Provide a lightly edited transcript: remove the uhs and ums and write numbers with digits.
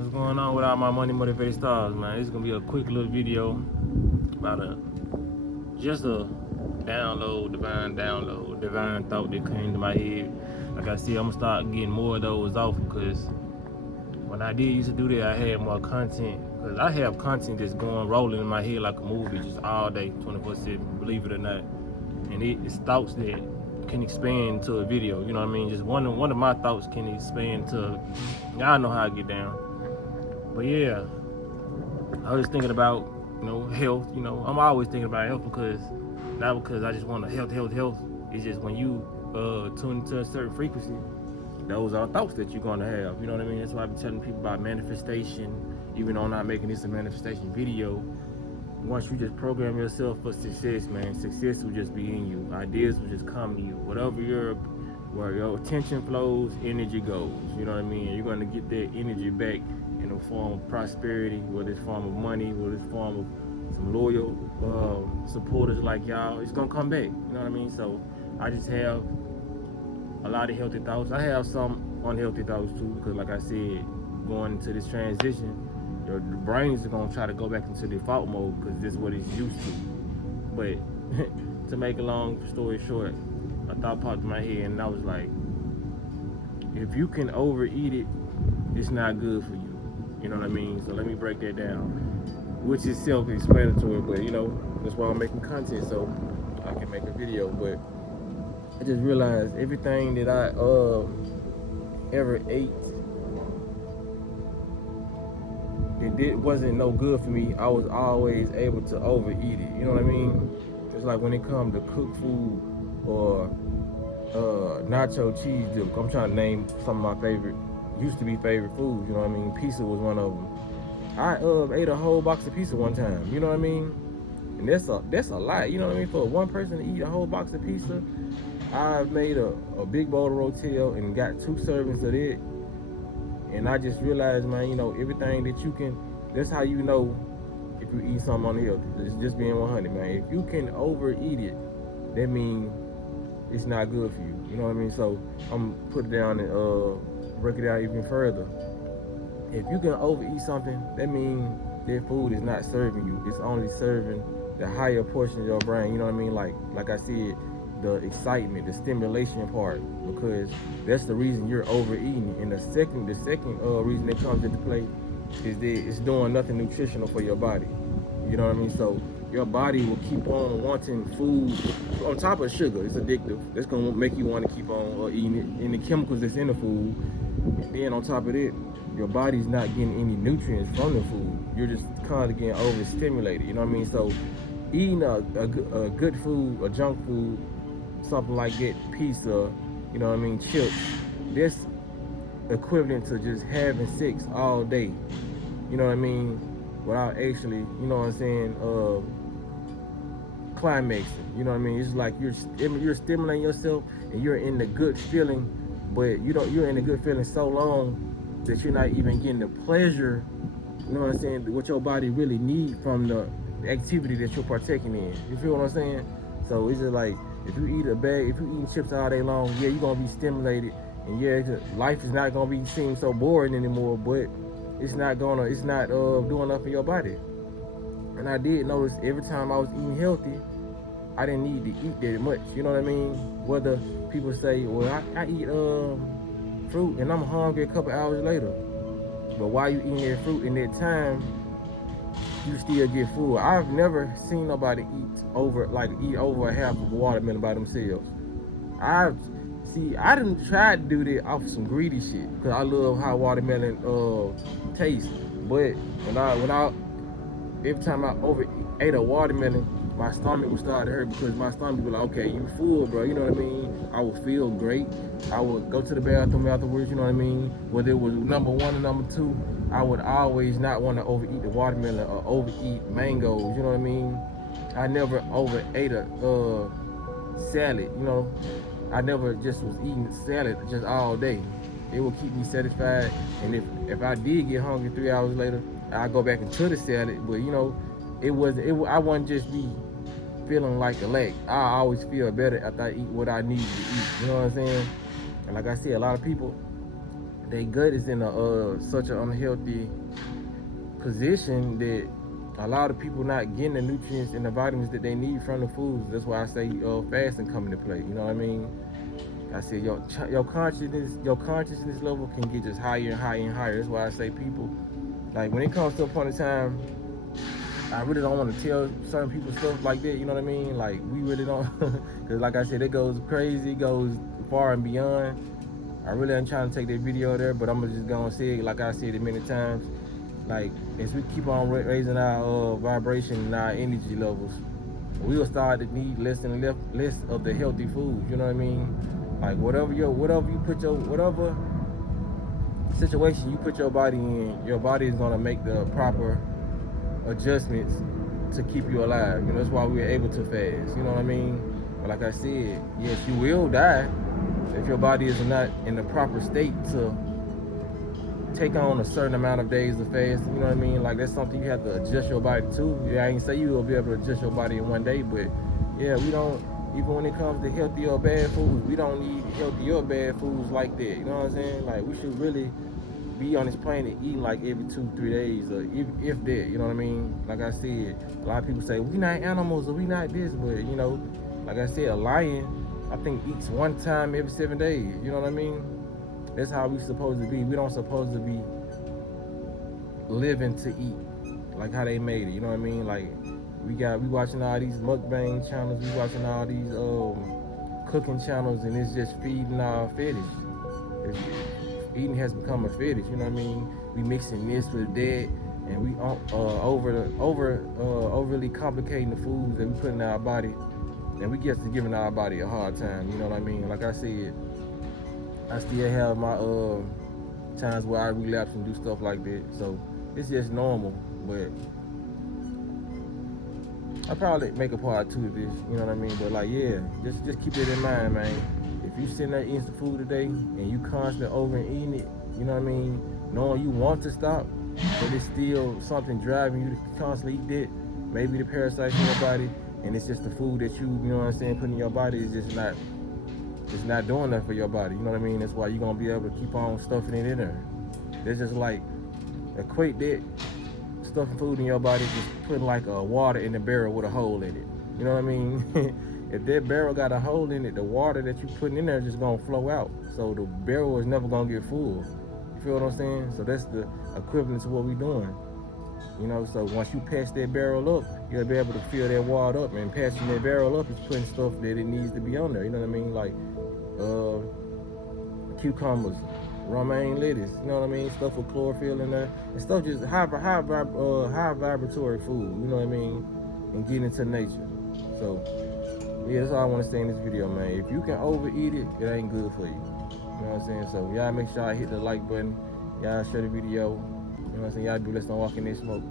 What's going on with all my money motivated stars, man? This is gonna be a quick little video about just a divine thought that came to my head. Like I said, I'm gonna start getting more of those off because when I did used to do that, I had more content. Cause I have content that's going rolling in my head like a movie, just all day, 24/7. Believe it or not, and it's thoughts that can expand to a video. You know what I mean? Just one of my thoughts can expand to. Y'all know how I get down. But yeah, I was thinking about, health. I'm always thinking about health not because I just want to health. It's just when you tune into a certain frequency, those are thoughts that you're gonna have. You know what I mean? That's why I be telling people about manifestation. Even though I'm not making this a manifestation video, once you just program yourself for success, man, success will just be in you. Ideas will just come to you. Where your attention flows, energy goes. You know what I mean? You're gonna get that energy back in the form of prosperity, whether it's form of money, whether it's form of some loyal supporters like y'all. It's gonna come back. You know what I mean? So I just have a lot of healthy thoughts. I have some unhealthy thoughts too, because like I said, going into this transition, the brain is gonna try to go back into default mode because this is what it's used to. But to make a long story short, a thought popped in my head and I was like, if you can overeat it, it's not good for you. You know what I mean? So let me break that down, which is self-explanatory, but that's why I'm making content so I can make a video. But I just realized everything that I ever ate, it wasn't no good for me. I was always able to overeat it. You know what I mean? It's like when it comes to cooked food or nacho cheese dip. I'm trying to name some of my used to be favorite foods. You know what I mean? Pizza was one of them. I ate a whole box of pizza one time. You know what I mean? And that's a lot. You know what I mean? For one person to eat a whole box of pizza, I made a big bowl of Rotel and got 2 servings of it. And I just realized, man, everything that you can, that's how you know if you eat something unhealthy. It's just being 100, man. If you can overeat it, that means it's not good for you. You know what I mean? So I'm gonna put it down and break it down even further. If you can overeat something, that means that food is not serving you. It's only serving the higher portion of your brain. You know what I mean? Like I said, the excitement, the stimulation part, because that's the reason you're overeating. And the second reason that comes into play is that it's doing nothing nutritional for your body. You know what I mean? So your body will keep on wanting food on top of sugar. It's addictive. That's gonna make you want to keep on eating it, and the chemicals that's in the food. And then on top of it, your body's not getting any nutrients from the food. You're just kind of getting overstimulated. You know what I mean? So eating a good food, a junk food, something like that, pizza, chips, that's equivalent to just having sex all day. You know what I mean? Without actually, climaxing. You know what I mean? It's like you're stimulating yourself and you're in the good feeling, but you're in the good feeling so long that you're not even getting the pleasure, what your body really needs from the activity that you're partaking in. You feel what I'm saying? So it's just like, if you eating chips all day long, yeah, you're gonna be stimulated, and yeah, life is not gonna seem so boring anymore, but it's not doing enough for your body. And I did notice every time I was eating healthy, I didn't need to eat that much. You know what I mean? Whether people say, well, I eat fruit and I'm hungry a couple hours later, but while you eating that fruit in that time, you still get full. I've never seen nobody eat over a half of a watermelon by themselves. I didn't try to do that off some greedy shit because I love how watermelon tastes. But every time I ate a watermelon, my stomach would start to hurt because my stomach would be like, okay, you full, bro. You know what I mean? I would feel great. I would go to the bathroom afterwards. You know what I mean? Whether it was number 1 or number 2. I would always not want to overeat the watermelon or overeat mangoes, you know what I mean? I never overate a salad, I never just was eating salad just all day. It would keep me satisfied, and if I did get hungry 3 hours later, I'd go back into the salad, but I wouldn't just be feeling like a lack. I always feel better after I eat what I need to eat, you know what I'm saying? And like I said, a lot of people, their gut is in such an unhealthy position that a lot of people not getting the nutrients and the vitamins that they need from the foods. That's why I say fasting come into play. You know what I mean? I said your consciousness level can get just higher and higher and higher. That's why I say people, like, when it comes to a point in time, I really don't want to tell certain people stuff like that. You know what I mean? Like, we really don't, because like I said, it goes crazy, goes far and beyond. I really ain't trying to take that video there, but I'm just gonna say it like I said it many times. Like, as we keep on raising our vibration and our energy levels, we'll start to need less and less of the healthy foods. You know what I mean? Like, whatever situation you put your body in, your body is gonna make the proper adjustments to keep you alive. You know, that's why we're able to fast. You know what I mean? But like I said, yes, you will die if your body is not in the proper state to take on a certain amount of days of fast. You know what I mean? Like, that's something you have to adjust your body to. Yeah, I ain't say you will be able to adjust your body in one day, but yeah, we don't, even when it comes to healthy or bad foods, we don't need healthy or bad foods like that. You know what I'm saying? Like, we should really be on this planet eating like every 2-3 days, or if that, you know what I mean? Like I said, a lot of people say, we not animals or we not this, but you know, like I said, a lion, I think, eats one time every 7 days. You know what I mean? That's how we supposed to be. We don't supposed to be living to eat like how they made it. You know what I mean? Like, we watching all these mukbang channels, we watching all these cooking channels, and it's just feeding our fetish. Eating has become a fetish. You know what I mean? We mixing this with that, and we overly complicating the foods that we put in our body, and we get to giving our body a hard time. You know what I mean? Like I said, I still have my times where I relapse and do stuff like that. So it's just normal. But I probably make a part 2 of this. You know what I mean? But like, yeah, just keep it in mind, man. If you sitting there eating some food today and you constantly overeating it, you know what I mean? Knowing you want to stop, but it's still something driving you to constantly eat that. Maybe the parasites in your body, and it's just the food that you know what I'm saying, putting in your body is just not. It's not doing that for your body. You know what I mean? That's why you're going to be able to keep on stuffing it in there. It's just like, equate that stuffing food in your body, just putting like a water in the barrel with a hole in it. You know what I mean? If that barrel got a hole in it, the water that you putting in there is just going to flow out. So the barrel is never going to get full. You feel what I'm saying? So that's the equivalent to what we're doing. You know, so once you pass that barrel up, you'll be able to fill that water up, and passing that barrel up is putting stuff that it needs to be on there. You know what I mean? Like cucumbers, romaine lettuce, you know what I mean? Stuff with chlorophyll in there, and stuff just high vibratory food, you know what I mean? And get into nature. So yeah, that's all I want to say in this video, man. If you can overeat it, it ain't good for you. You know what I'm saying? So y'all make sure y'all hit the like button, y'all share the video. You know what I'm saying? Y'all do Let's Not Walk in This Smoke.